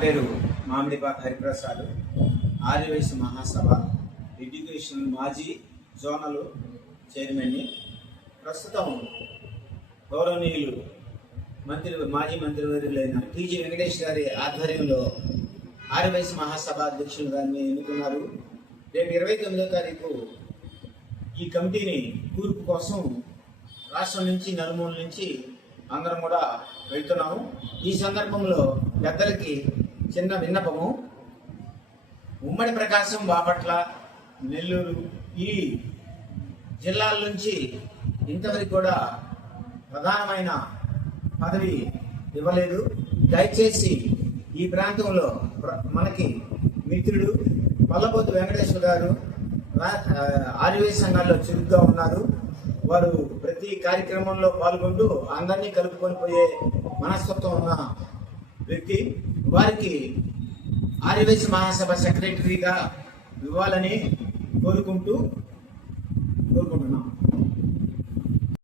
పేరు మామిడిపాక హరిప్రసాద్, ఆర్యవైశ్య మహాసభ ఎడ్యుకేషన్ మాజీ జోనల్ చైర్మన్ని. ప్రస్తుతం గౌరవనీయులు మాజీ మంత్రివర్యులైన టీజీ వెంకటేష్ గారి ఆధ్వర్యంలో ఆర్యవైశ్య మహాసభ అధ్యక్షులు గారిని ఎన్నుకున్నారు. రేపు 29వ తారీఖు ఈ కమిటీని కూర్పు కోసం రాష్ట్రం నుంచి నలుమూల నుంచి అందరం కూడా వెళ్తున్నాము. ఈ సందర్భంలో పెద్దలకి చిన్న విన్నపము. ఉమ్మడి ప్రకాశం, బాపట్ల, నెల్లూరు ఈ జిల్లాల నుంచి ఇంతవరకు కూడా ప్రధానమైన పదవి ఇవ్వలేదు. దయచేసి ఈ ప్రాంతంలో మనకి మిత్రుడు పల్లపోతు వెంకటేశ్వర గారు ఆర్యవైశ్య సంఘాల్లో చురుగ్గా ఉన్నారు. వారు ప్రతి కార్యక్రమంలో పాల్గొంటూ అందరినీ కలుపుకొని పోయే మనస్తత్వం ఉన్న వ్యక్తి. వారికి ఆర్యవైశ్య మహాసభ సెక్రటరీగా ఇవ్వాలని కోరుకుంటున్నాం.